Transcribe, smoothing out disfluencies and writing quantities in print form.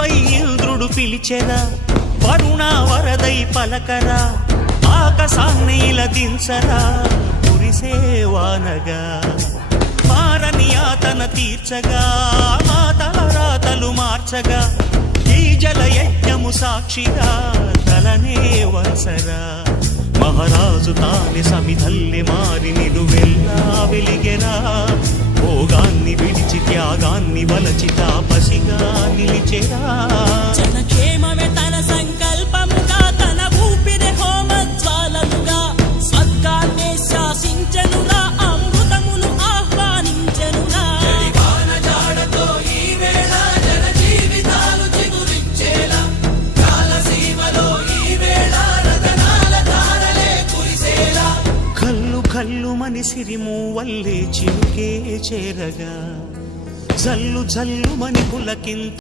భూమిపై ఇంద్రుడు పిలిచెరా, వరుణ వరదై పలకరా, ఆకాశాన్ని ఇలా దించరా, కురిసేవానగా మారని ఆతన తీర్చగా, మాతల రాతలు మార్చగా, ఈ జల యజ్ఞము సాక్షిగా తలనే వసరా. మహారాజు తానే సమిధల్లె మారి నిలువెల్లా వెలిగెరా, భోగాన్ని విడిచి త్యాగాన్ని వలచి తాపసిగా నిలిచెరా. జనక్షేమమే తన సంకల్పముగా, తన ఊపిరి హోమజ్వాలముగా, స్వర్గాన్నే శాసించెనురా, అమృతమును ఆహ్వానించెనురా. కల్లు మని సిరిము వల్లే చిలుకే చేరగా, జల్లు జల్లు మని పులకింత